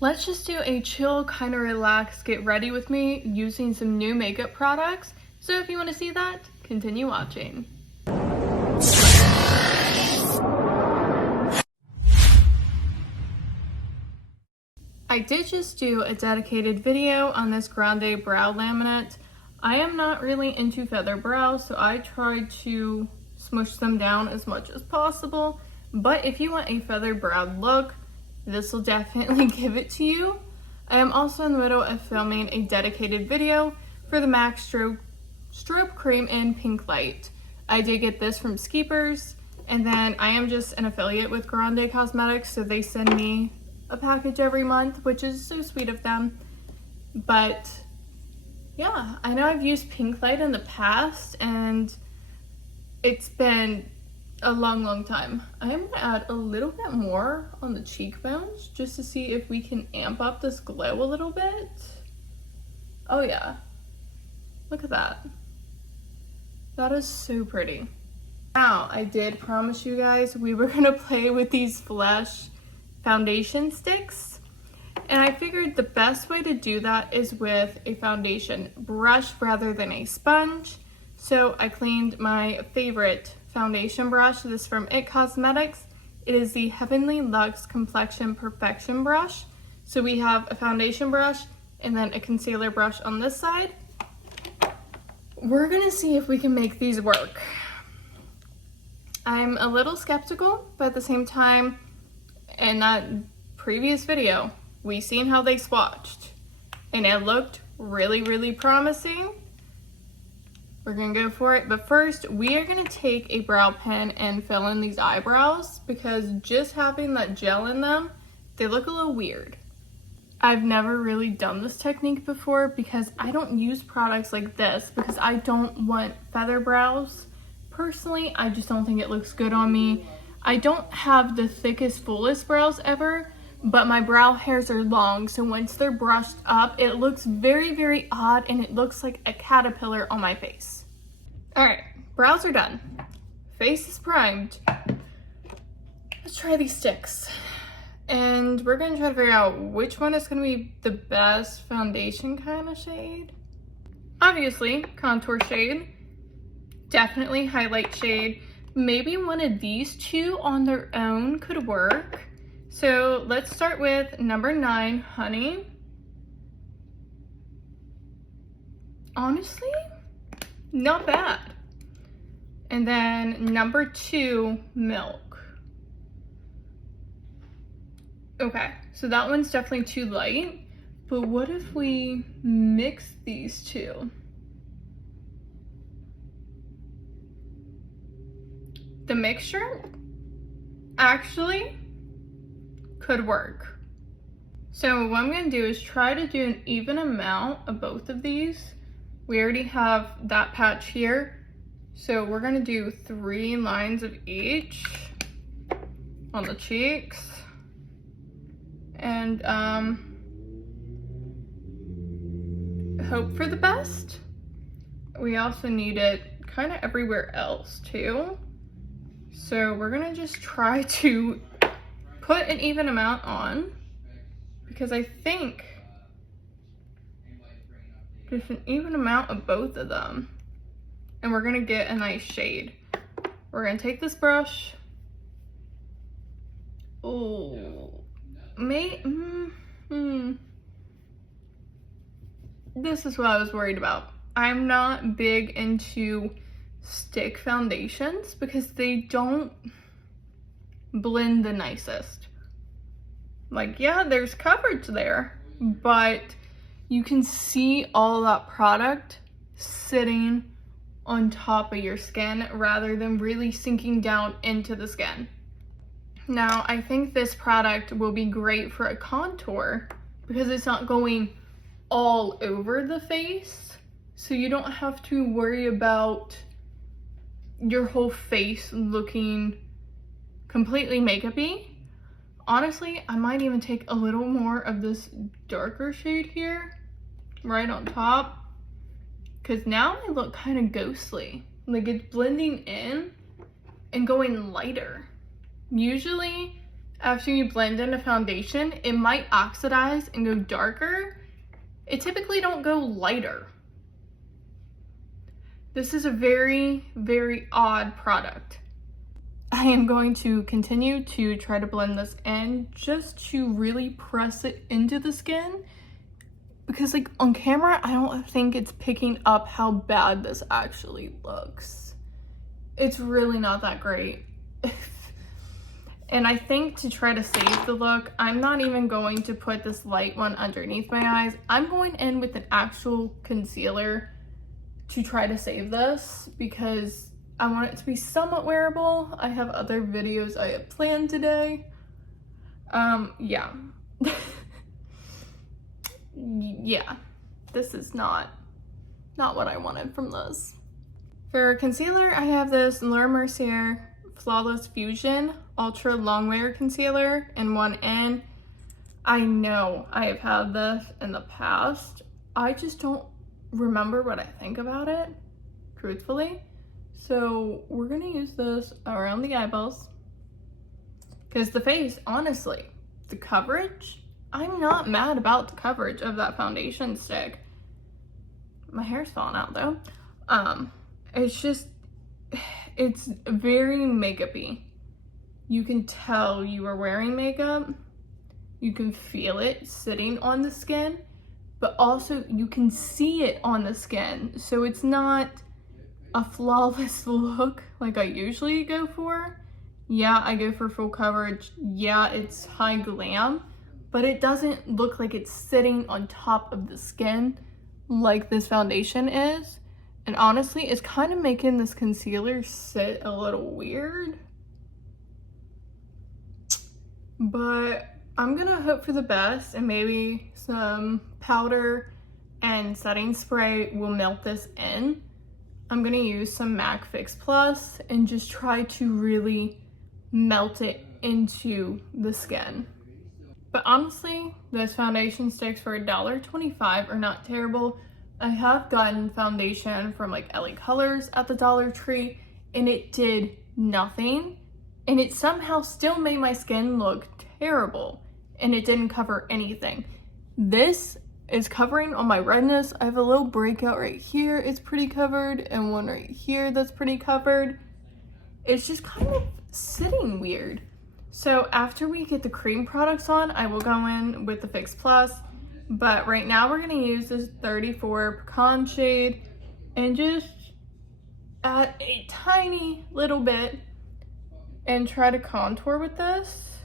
Let's just do a chill, kind of relax, get ready with me using some new makeup products. So if you want to see that, continue watching. I did just do a dedicated video on this Grande brow laminate. I am not really into feather brows, so I tried to smush them down as much as possible. But if you want a feather brow look, this will definitely give it to you. I am also in the middle of filming a dedicated video for the MAC Strobe Cream in Pink Light. I did get this from Skeepers, and then I am just an affiliate with Grande Cosmetics, so they send me a package every month, which is so sweet of them. But yeah, I know I've used Pink Light in the past, and it's been a long time. I am gonna add a little bit more on the cheekbones just to see if we can amp up this glow a little bit. Oh yeah, look at that. That is so pretty. Now, I did promise you guys we were gonna play with these Flesh foundation sticks, and I figured the best way to do that is with a foundation brush rather than a sponge. So I cleaned my favorite foundation brush. This is from IT Cosmetics. It is the Heavenly Luxe Complexion Perfection brush. So we have a foundation brush and then a concealer brush on this side. We're gonna see if we can make these work. I'm a little skeptical, but at the same time, in that previous video, we seen how they swatched and it looked really promising. We're gonna go for it, but first we are gonna take a brow pen and fill in these eyebrows because just having that gel in them, they look a little weird. I've never really done this technique before because I don't use products like this because I don't want feather brows. Personally, I just don't think it looks good on me. I don't have the thickest, fullest brows ever, but my brow hairs are long, so once they're brushed up, it looks very odd and it looks like a caterpillar on my face. Alright, brows are done. Face is primed. Let's try these sticks. And we're gonna try to figure out which one is gonna be the best foundation kind of shade. Obviously, contour shade. Definitely highlight shade. Maybe one of these two on their own could work. So let's start with number 9, Honey. Honestly, not bad. And then number 2, Milk. Okay, so that one's definitely too light, but what if we mix these two? The mixture actually could work. So what I'm gonna do is try to do an even amount of both of these. We already have that patch here, so we're gonna do 3 lines of each on the cheeks. And hope for the best. We also need it kind of everywhere else too. So we're gonna just try to put an even amount on because I think there's an even amount of both of them and we're gonna get a nice shade. We're gonna take this brush. Oh, this is what I was worried about. I'm not big into stick foundations because they don't blend the nicest. Like, yeah, there's coverage there, but you can see all that product sitting on top of your skin rather than really sinking down into the skin. Now, I think this product will be great for a contour because it's not going all over the face, so you don't have to worry about your whole face looking completely makeup-y. Honestly, I might even take a little more of this darker shade here, right on top, because now I look kind of ghostly. Like, it's blending in and going lighter. Usually, after you blend in a foundation, it might oxidize and go darker. It typically don't go lighter. This is a very, very odd product. I am going to continue to try to blend this in just to really press it into the skin, because like on camera, I don't think it's picking up how bad this actually looks. It's really not that great. And I think to try to save the look, I'm not even going to put this light one underneath my eyes. I'm going in with an actual concealer to try to save this because I want it to be somewhat wearable. I have other videos I have planned today. Yeah. Yeah, this is not what I wanted from this. For concealer, I have this Laura Mercier Flawless Fusion Ultra Longwear Concealer in 1N. I know I have had this in the past. I just don't remember what I think about it, truthfully. So we're gonna use this around the eyeballs. Because the face, honestly, the coverage, I'm not mad about the coverage of that foundation stick. My hair's falling out though. It's just, it's very makeup-y. You can tell you are wearing makeup. You can feel it sitting on the skin, but also you can see it on the skin. So it's not a flawless look like I usually go for. Yeah, I go for full coverage. Yeah, it's high glam, but it doesn't look like it's sitting on top of the skin like this foundation is. And honestly, it's kind of making this concealer sit a little weird. But I'm gonna hope for the best, and maybe some powder and setting spray will melt this in. I'm gonna use some MAC Fix Plus and just try to really melt it into the skin. But honestly, those foundation sticks for $1.25 are not terrible. I have gotten foundation from like LA Colors at the Dollar Tree and it did nothing, and it somehow still made my skin look terrible, and it didn't cover anything. This is covering all my redness. I have a little breakout right here, it's pretty covered, and one right here that's pretty covered. It's just kind of sitting weird. So after we get the cream products on, I will go in with the Fix Plus. But right now we're gonna use this 34 Pecan shade and just add a tiny little bit and try to contour with this.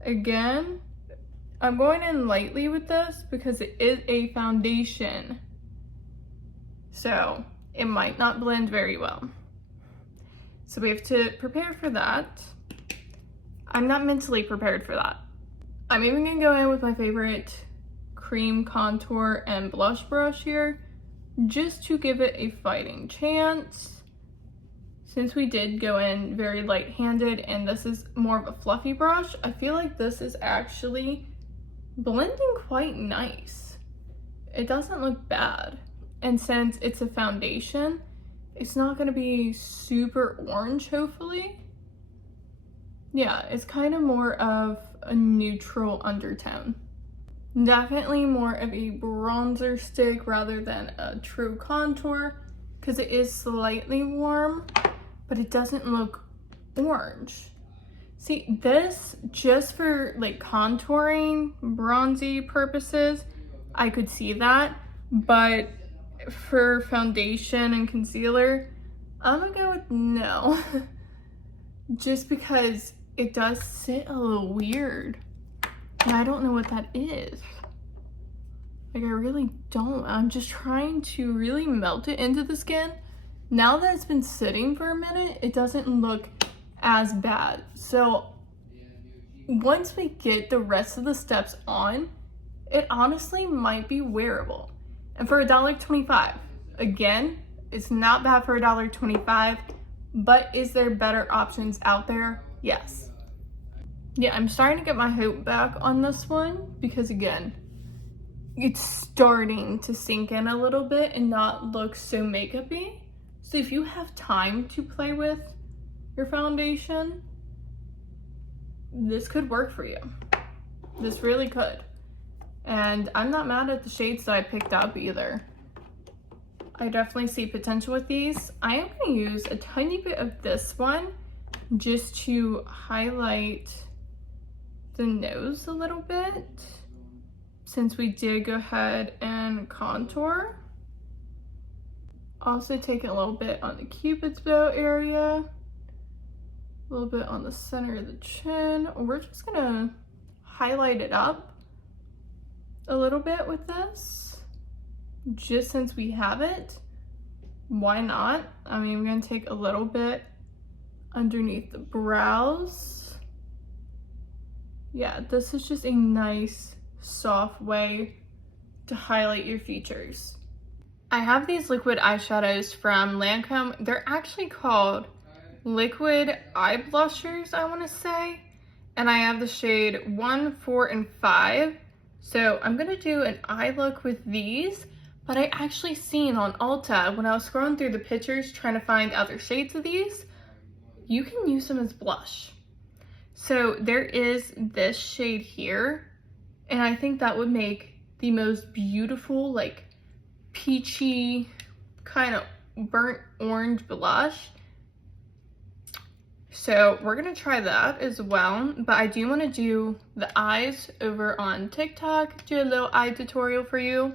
Again, I'm going in lightly with this because it is a foundation. So it might not blend very well. So we have to prepare for that. I'm not mentally prepared for that. I'm even gonna go in with my favorite cream contour and blush brush here just to give it a fighting chance. Since we did go in very light-handed and this is more of a fluffy brush, I feel like this is actually blending quite nice. It doesn't look bad. And since it's a foundation, it's not gonna be super orange, hopefully. Yeah, it's kind of more of a neutral undertone. Definitely more of a bronzer stick rather than a true contour, because it is slightly warm, but it doesn't look orange. See, this, just for like contouring, bronzy purposes, I could see that, but for foundation and concealer, I'm gonna go with no. Just because it does sit a little weird. And I don't know what that is. Like, I really don't. I'm just trying to really melt it into the skin. Now that it's been sitting for a minute, it doesn't look as bad. So once we get the rest of the steps on, it honestly might be wearable. And for $1.25, again, it's not bad for $1.25, but is there better options out there? Yes. Yeah, I'm starting to get my hope back on this one because, again, it's starting to sink in a little bit and not look so makeup-y. So if you have time to play with your foundation, this could work for you. This really could. And I'm not mad at the shades that I picked up either. I definitely see potential with these. I am going to use a tiny bit of this one just to highlight the nose a little bit, since we did go ahead and contour. Also take a little bit on the Cupid's bow area, a little bit on the center of the chin. We're just gonna highlight it up a little bit with this, just since we have it. Why not? I mean, I'm gonna take a little bit underneath the brows. Yeah, this is just a nice, soft way to highlight your features. I have these liquid eyeshadows from Lancome. They're actually called liquid eye blushers, I want to say. And I have the shade 1, 4, and 5. So I'm going to do an eye look with these. But I actually seen on Ulta, when I was scrolling through the pictures trying to find other shades of these, you can use them as blush. So there is this shade here. And I think that would make the most beautiful, like, peachy, kind of burnt orange blush. So we're gonna try that as well, but I do want to do the eyes over on TikTok, do a little eye tutorial for you,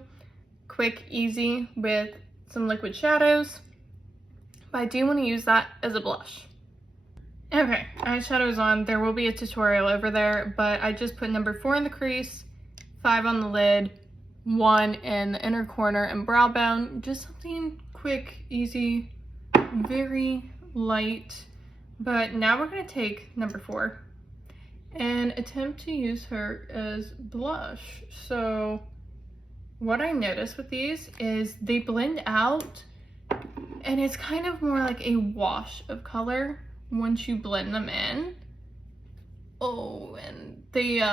quick, easy, with some liquid shadows, but I do want to use that as a blush. Okay, eyeshadows on. There will be a tutorial over there, but I just put number 4 in the crease, 5 on the lid, 1 in the inner corner and brow bone. Just something quick, easy, very light. But now we're going to take number 4 and attempt to use her as blush. So what I noticed with these is they blend out, and it's kind of more like a wash of color once you blend them in. Oh, and they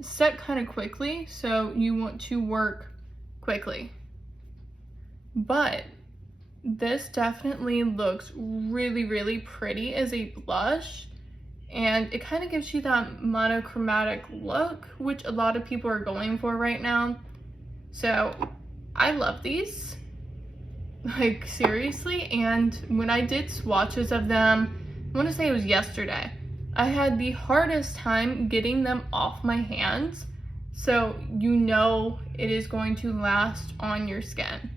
set kind of quickly, so you want to work quickly. But this definitely looks really, really pretty as a blush, and it kind of gives you that monochromatic look, which a lot of people are going for right now. So I love these, like, seriously. And when I did swatches of them, I want to say it was yesterday, I had the hardest time getting them off my hands, so you know it is going to last on your skin.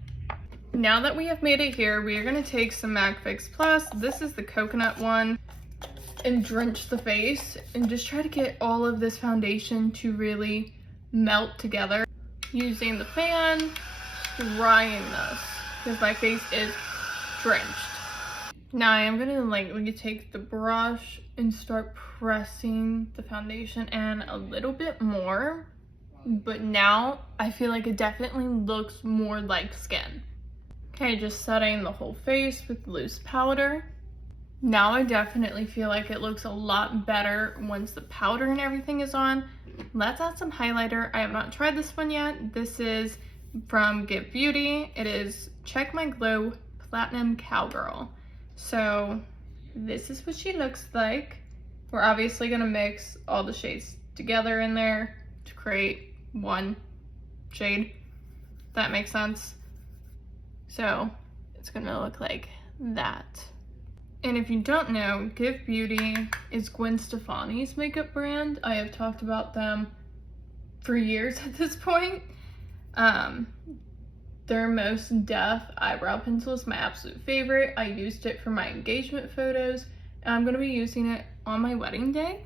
Now that we have made it here, we are going to take some MAC Fix Plus. This is the coconut one, and drench the face and just try to get all of this foundation to really melt together. Using the fan, drying this, because my face is drenched. Now I am gonna lightly take the brush and start pressing the foundation in a little bit more, but now I feel like it definitely looks more like skin. Okay, just setting the whole face with loose powder. Now I definitely feel like it looks a lot better once the powder and everything is on. Let's add some highlighter. I have not tried this one yet. This is from Give Beauty. It is Check My Glow Platinum Cowgirl. So this is what she looks like. We're obviously gonna mix all the shades together in there to create one shade, if that makes sense. So it's gonna look like that. And if you don't know, Give Beauty is Gwen Stefani's makeup brand. I have talked about them for years at this point. Their Most Def eyebrow pencil is my absolute favorite. I used it for my engagement photos, and I'm gonna be using it on my wedding day.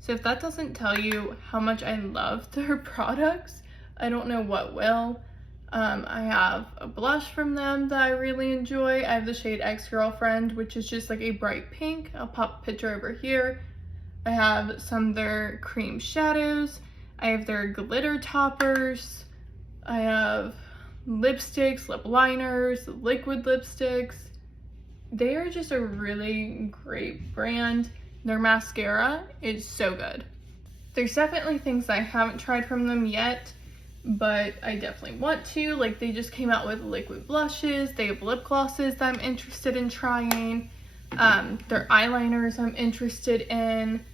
So if that doesn't tell you how much I love their products, I don't know what will. I have a blush from them that I really enjoy. I have the shade Ex-Girlfriend, which is just like a bright pink. I'll pop a picture over here. I have some of their cream shadows. I have their glitter toppers. I have lipsticks, lip liners, liquid lipsticks. They are just a really great brand. Their mascara is so good. There's definitely things I haven't tried from them yet, but I definitely want to. Like, they just came out with liquid blushes. They have lip glosses that I'm interested in trying. Their eyeliners I'm interested in.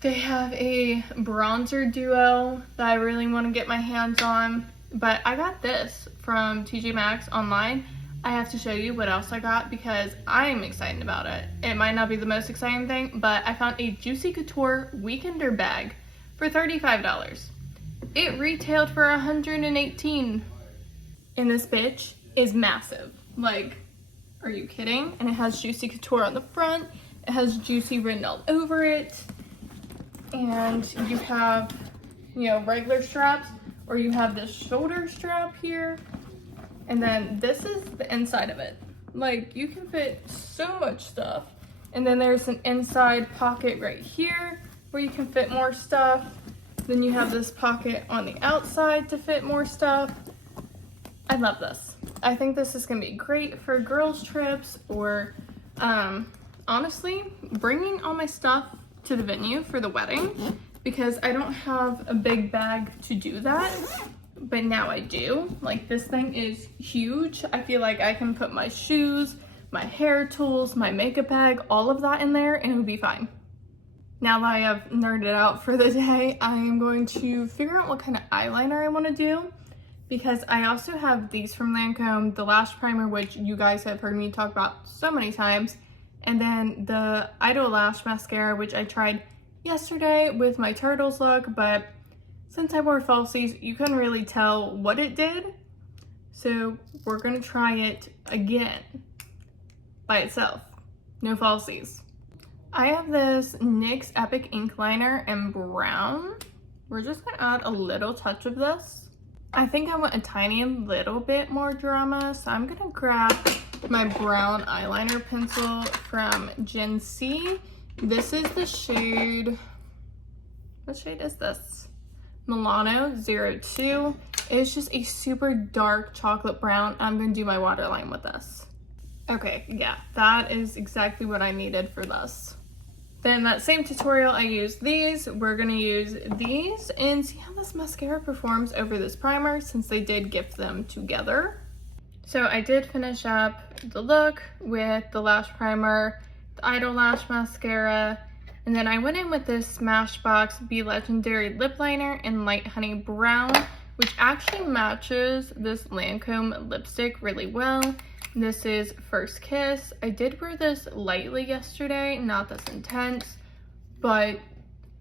They have a bronzer duo that I really want to get my hands on, but I got this from TJ Maxx online. I have to show you what else I got because I'm excited about it. It might not be the most exciting thing, but I found a Juicy Couture Weekender bag for $35. It retailed for $118, and this bitch is massive. Like, are you kidding? And it has Juicy Couture on the front. It has Juicy written all over it. And you have, you know, regular straps, or you have this shoulder strap here. And then this is the inside of it. Like, you can fit so much stuff. And then there's an inside pocket right here where you can fit more stuff. Then you have this pocket on the outside to fit more stuff. I love this. I think this is gonna be great for girls' trips or honestly, bringing all my stuff to the venue for the wedding, because I don't have a big bag to do that, but now I do. Like, this thing is huge. I feel like I can put my shoes, my hair tools, my makeup bag, all of that in there, and it would be fine. Now that I have nerded out for the day, I am going to figure out what kind of eyeliner I want to do, because I also have these from Lancome, the lash primer, which you guys have heard me talk about so many times, and then the Idol Lash Mascara, which I tried yesterday with my Turtles look, but since I wore falsies, you couldn't really tell what it did. So we're gonna try it again by itself, no falsies. I have this NYX Epic Ink Liner in brown. We're just gonna add a little touch of this. I think I want a tiny little bit more drama, so I'm gonna grab my brown eyeliner pencil from Gen C. This is the shade, what shade is this? Milano 02. It's just a super dark chocolate brown. I'm gonna do my waterline with this. Okay, yeah, that is exactly what I needed for this. Then that same tutorial, I used these. We're gonna use these and see how this mascara performs over this primer, since they did gift them together. So I did finish up the look with the lash primer, the Idol Lash Mascara, and then I went in with this Smashbox Be Legendary Lip Liner in Light Honey Brown, which actually matches this Lancome lipstick really well. This is First Kiss. I did wear this lightly yesterday, not this intense, but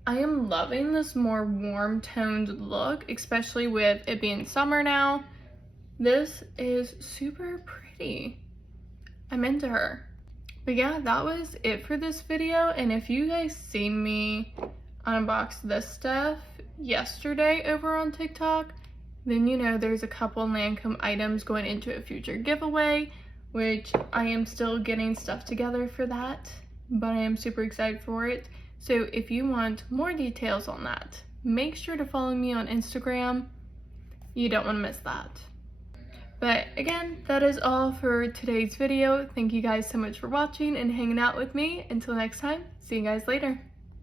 I am loving this more warm toned look, especially with it being summer now. This is super pretty. I'm into her. But yeah, that was it for this video. And if you guys seen me unbox this stuff yesterday over on TikTok, then you know there's a couple Lancome items going into a future giveaway, which I am still getting stuff together for that, but I am super excited for it. So if you want more details on that, make sure to follow me on Instagram. You don't want to miss that. But again, that is all for today's video. Thank you guys so much for watching and hanging out with me. Until next time, see you guys later.